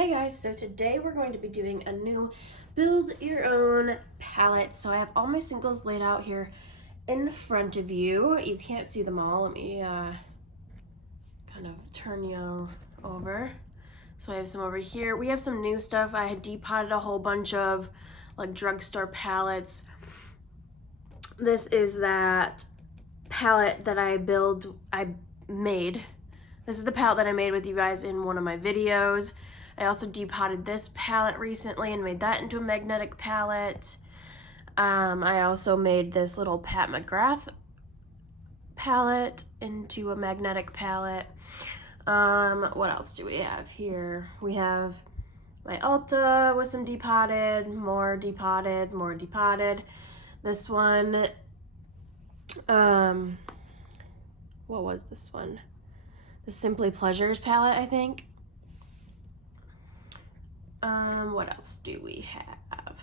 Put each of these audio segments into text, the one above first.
Hey guys, so today we're going to be doing a new build your own palette. So I have all my singles laid out here in front of you. You can't see them all. Let me kind of turn you over. So I have some over here. We have some new stuff. I had depotted a whole bunch of like drugstore palettes. This is that palette that I made. This is the palette that I made with you guys in one of my videos. I also depotted this palette recently and made that into a magnetic palette. I also made this little Pat McGrath palette into a magnetic palette. What else do we have here? We have my Ulta with some depotted, more depotted, more depotted. This one, what was this one? The Simply Pleasures palette, I think. What else do we have?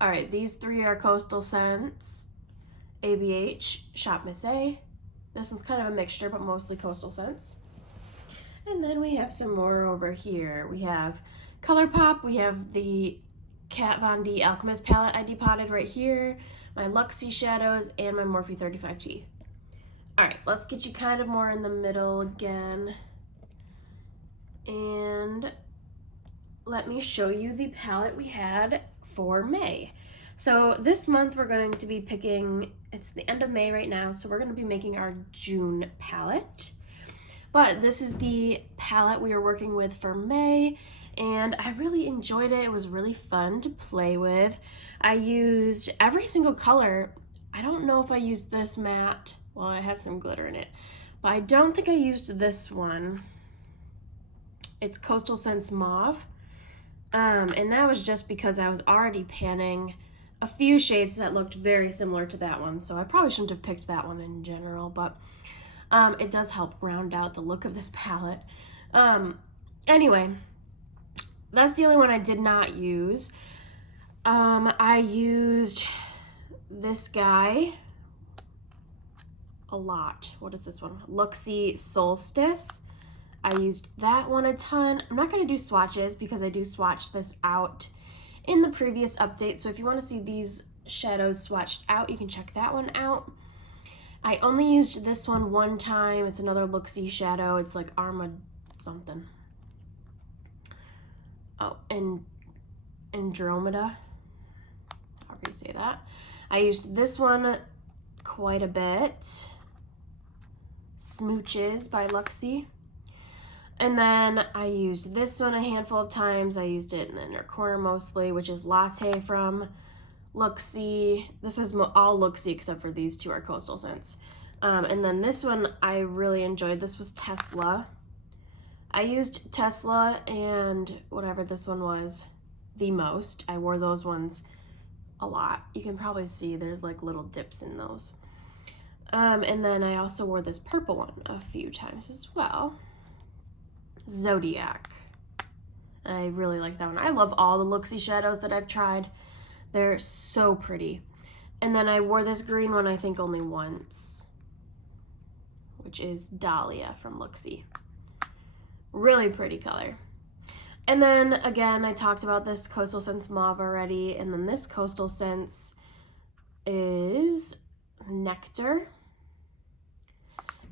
All right, these three are Coastal Scents, ABH, Shop Miss A. This one's kind of a mixture, but mostly Coastal Scents. And then we have some more over here. We have ColourPop. We have the Kat Von D Alchemist palette I depotted right here, my Luxie shadows, and my Morphe 35T. All right, let's get you kind of more in the middle again. And let me show you the palette we had for May. So this month we're going to be picking, it's the end of May right now, so we're going to be making our June palette. But this is the palette we are working with for May, and I really enjoyed it. It was really fun to play with. I used every single color. I don't know if I used this matte. Well, it has some glitter in it, but I don't think I used this one. It's Coastal Scents Mauve. And that was just because I was already panning a few shades that looked very similar to that one, so I probably shouldn't have picked that one in general, but it does help round out the look of this palette. Anyway, that's the only one I did not use. I used this guy a lot. What is this one? Luxie Solstice. I used that one a ton. I'm not going to do swatches because I do swatch this out in the previous update. So if you want to see these shadows swatched out, you can check that one out. I only used this one time. It's another Luxie shadow. It's like Arma something. Oh, and Andromeda. However you say that. I used this one quite a bit. Smooches by Luxie. And then I used this one a handful of times. I used it in the inner corner mostly, which is Latte from Luxie. This is all Luxie except for these two are Coastal Scents. And then this one I really enjoyed. This was Tesla. I used Tesla and whatever this one was the most. I wore those ones a lot. You can probably see there's like little dips in those. And then I also wore this purple one a few times as well. Zodiac. I really like that one. I love all the Luxie shadows that I've tried. They're so pretty. And then I wore this green one I think only once, which is Dahlia from Luxie. Really pretty color. And then again, I talked about this Coastal Scents Mauve already, and then this Coastal Scents is Nectar.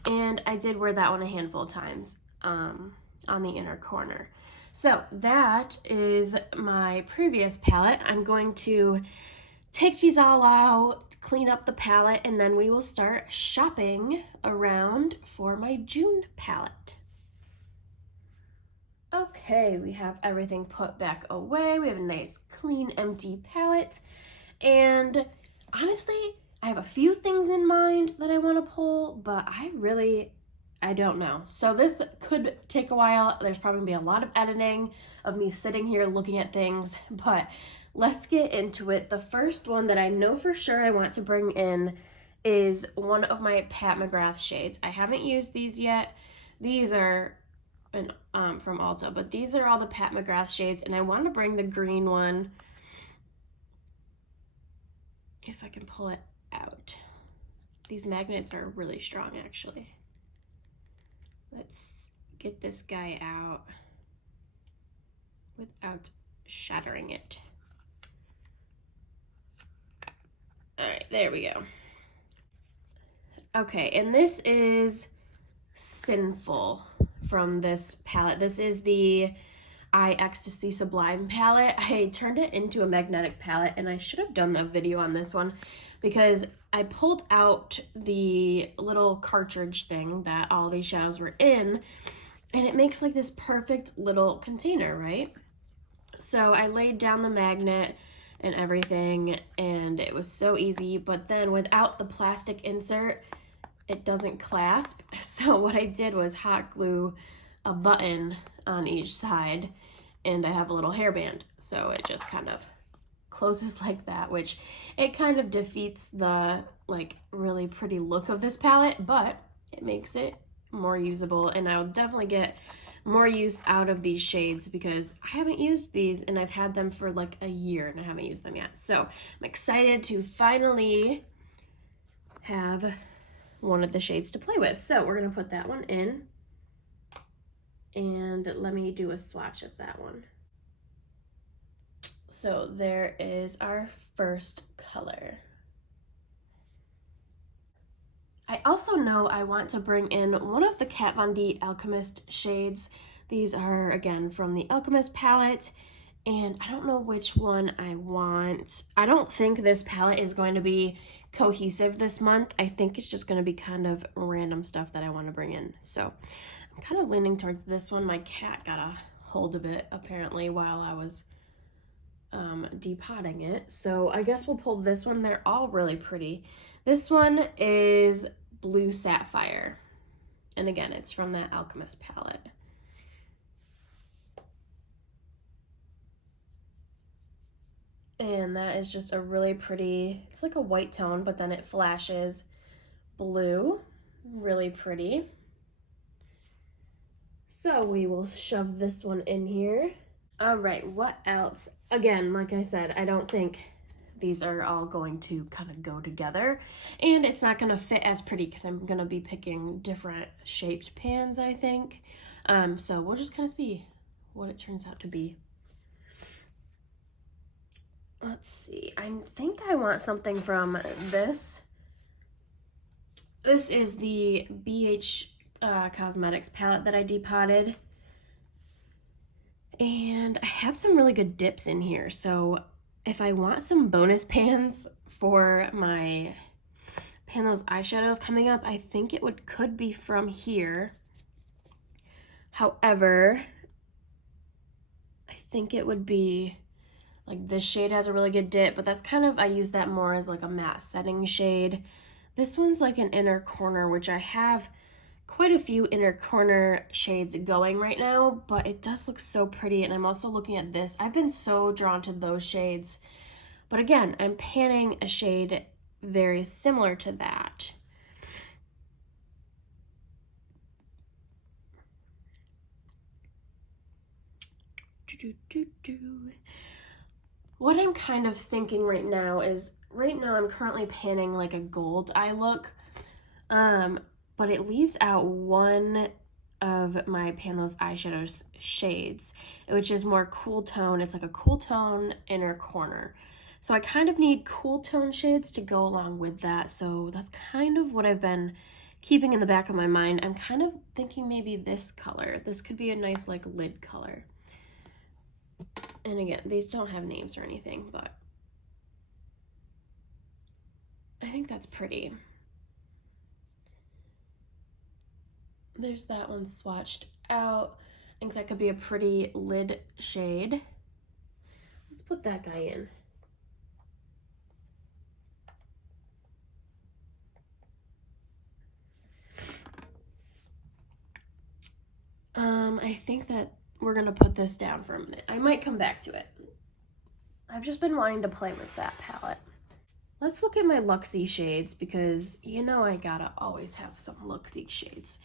And I did wear that one a handful of times on the inner corner. So that is my previous palette. I'm going to take these all out, clean up the palette, and then we will start shopping around for my June palette. Okay, we have everything put back away. We have a nice, clean, empty palette. And honestly, I have a few things in mind that I want to pull, but I don't know. So this could take a while. There's probably gonna be a lot of editing of me sitting here looking at things, but let's get into it. The first one that I know for sure I want to bring in is one of my Pat McGrath shades. I haven't used these yet. These are from Ulta, but these are all the Pat McGrath shades, and I want to bring the green one if I can pull it out. These magnets are really strong actually. Let's get this guy out. without shattering it. All right, there we go. Okay, and this is Sinful from this palette. This is the Eye Ecstasy Sublime palette. I turned it into a magnetic palette, and I should have done a video on this one because I pulled out the little cartridge thing that all these shadows were in, and it makes like this perfect little container, right? So I laid down the magnet and everything, and it was so easy, but then without the plastic insert, it doesn't clasp. So what I did was hot glue a button on each side, and I have a little hairband, so it just kind of closes like that, which it kind of defeats the like really pretty look of this palette, but it makes it more usable, and I'll definitely get more use out of these shades because I haven't used these and I've had them for like a year and I haven't used them yet. So I'm excited to finally have one of the shades to play with. So we're gonna put that one in, and let me do a swatch of that one. So there is our first color. I also know I want to bring in one of the Kat Von D Alchemist shades. These are, again, from the Alchemist palette, and I don't know which one I want. I don't think this palette is going to be cohesive this month. I think it's just going to be kind of random stuff that I want to bring in. So I'm kind of leaning towards this one. My cat got a hold of it, apparently, while I was depotting it. So I guess we'll pull this one. They're all really pretty. This one is Blue Sapphire. And again, it's from that Alchemist palette. And that is just a really pretty, it's like a white tone, but then it flashes blue. Really pretty. So we will shove this one in here. All right, what else? Again, like I said, I don't think these are all going to kind of go together, and it's not going to fit as pretty because I'm going to be picking different shaped pans, I think. So we'll just kind of see what it turns out to be. Let's see, I think I want something from this. This is the BH Cosmetics palette that I depotted. And I have some really good dips in here, so if I want some bonus pans for my pan those eyeshadows coming up, I think it could be from here. However, I think it would be like this shade has a really good dip, but that's kind of, I use that more as like a matte setting shade. This one's like an inner corner, which I have quite a few inner corner shades going right now, but it does look so pretty. And I'm also looking at this. I've been so drawn to those shades, but again, I'm panning a shade very similar to that. What I'm kind of thinking right now is, right now I'm currently panning like a gold eye look, but it leaves out one of my Pan Those Eyeshadows shades, which is more cool tone. It's like a cool tone inner corner. So I kind of need cool tone shades to go along with that. So that's kind of what I've been keeping in the back of my mind. I'm kind of thinking maybe this color. This could be a nice like lid color. And again, these don't have names or anything, but I think that's pretty. There's that one swatched out. I think that could be a pretty lid shade. Let's put that guy in. I think that we're gonna put this down for a minute. I might come back to it. I've just been wanting to play with that palette. Let's look at my Luxie shades because you know I gotta always have some Luxie shades.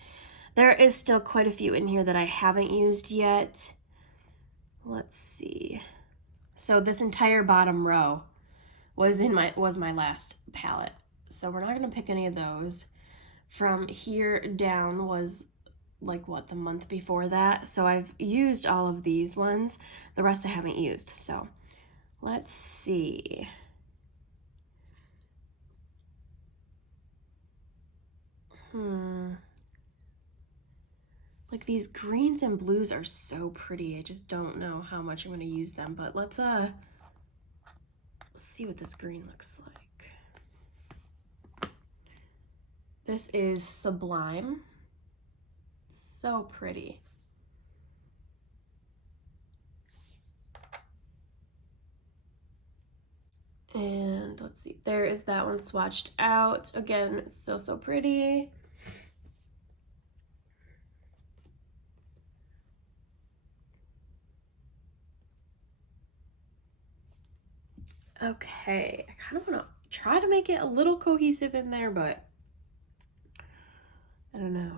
There is still quite a few in here that I haven't used yet. Let's see. So this entire bottom row was my last palette. So we're not gonna pick any of those. From here down was like what, the month before that. So I've used all of these ones. The rest I haven't used. So let's see. Like these greens and blues are so pretty. I just don't know how much I'm going to use them, but let's see what this green looks like. This is Sublime. So pretty. And let's see, there is that one swatched out. Again, so pretty. Okay, I kind of want to try to make it a little cohesive in there, but I don't know.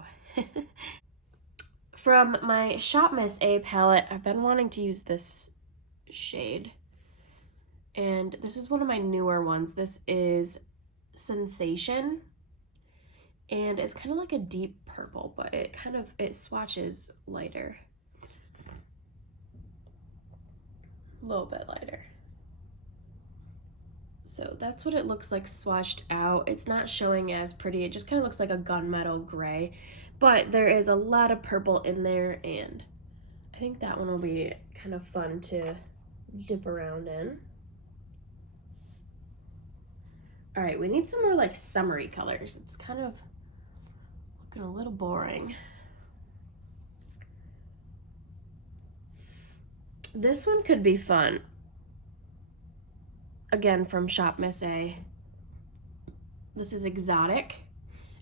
From my Shop Miss A palette, I've been wanting to use this shade. And this is one of my newer ones. This is Sensation. And it's kind of like a deep purple, but it swatches lighter. A little bit lighter. So that's what it looks like swatched out. It's not showing as pretty. It just kind of looks like a gunmetal gray, but there is a lot of purple in there, and I think that one will be kind of fun to dip around in. All right, we need some more like summery colors. It's kind of looking a little boring. This one could be fun. Again, from Shop Miss A. This is Exotic,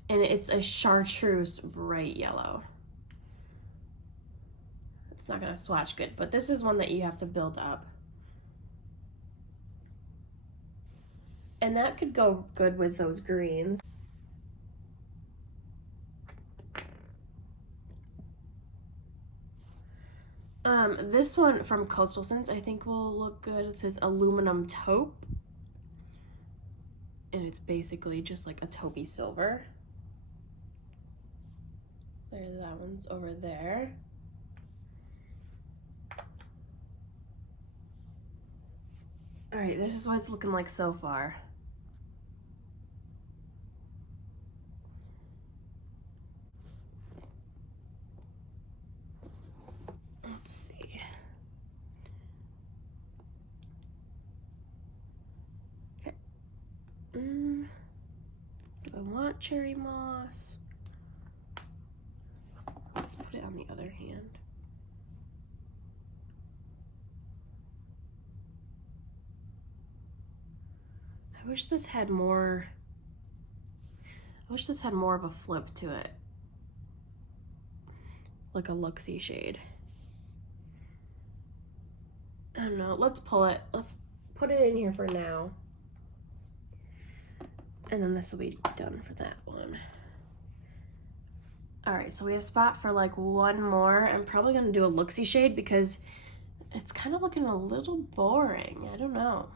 and it's a chartreuse bright yellow. It's not gonna swatch good, but this is one that you have to build up. And that could go good with those greens. This one from Coastal Scents I think will look good. It says Aluminum Taupe. And it's basically just like a taupey silver. There's that one's over there. All right, this is what it's looking like so far. Let's see. Okay. Do I want cherry moss? Let's put it on the other hand. I wish this had more of a flip to it. Like a luxy shade. I don't know. Let's pull it. Let's put it in here for now. And then this will be done for that one. All right, so we have a spot for like one more. I'm probably gonna do a luxy shade because it's kind of looking a little boring. I don't know.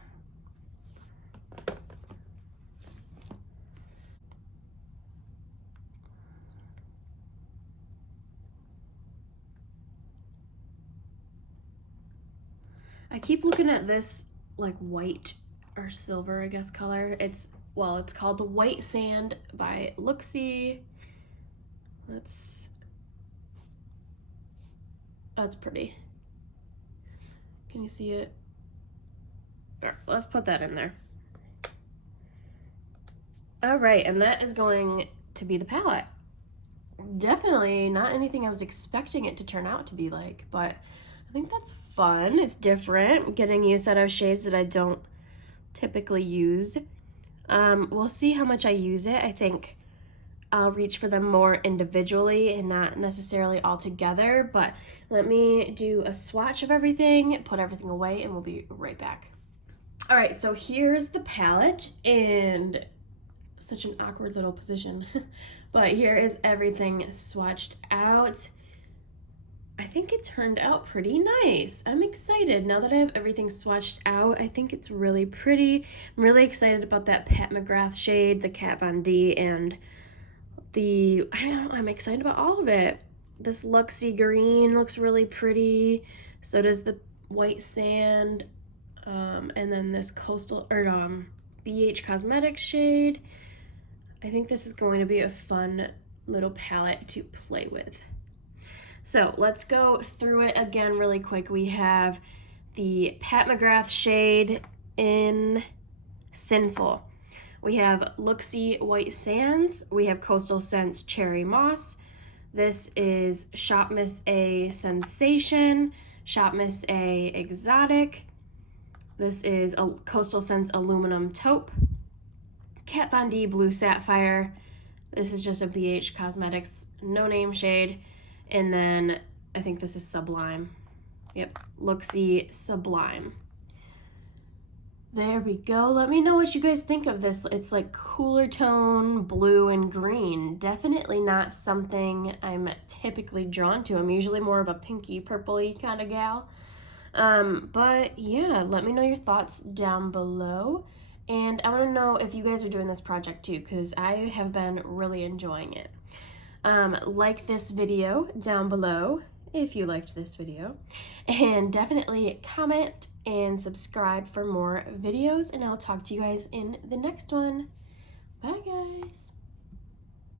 I keep looking at this like white or silver, I guess, color. It's called White Sand by Luxie. That's pretty. Can you see it? All right, let's put that in there. All right, and that is going to be the palette. Definitely not anything I was expecting it to turn out to be like, but I think that's fun. It's different, getting used out of shades that I don't typically use. We'll see how much I use it. I think I'll reach for them more individually and not necessarily all together, but let me do a swatch of everything, put everything away, and we'll be right back. All right, so here's the palette, and such an awkward little position, but here is everything swatched out. I think it turned out pretty nice. I'm excited now that I have everything swatched out. I think it's really pretty. I'm really excited about that Pat McGrath shade, the Kat Von D, and I don't know, I'm excited about all of it. This Luxie green looks really pretty. So does the white sand. And then this coastal, or BH Cosmetics shade. I think this is going to be a fun little palette to play with. So let's go through it again really quick. We have the Pat McGrath shade in Sinful. We have Luxie White Sands. We have Coastal Scents Cherry Moss. This is Shop Miss A Sensation, Shop Miss A Exotic. This is a Coastal Scents Aluminum Taupe, Kat Von D Blue Sapphire. This is just a BH Cosmetics no name shade. And then I think this is Sublime. Yep, Luxie Sublime. There we go. Let me know what you guys think of this. It's like cooler tone blue and green. Definitely not something I'm typically drawn to. I'm usually more of a pinky purpley kind of gal. But yeah, let me know your thoughts down below. And I want to know if you guys are doing this project too, because I have been really enjoying it. Like this video down below if you liked this video, and definitely comment and subscribe for more videos, and I'll talk to you guys in the next one. Bye guys.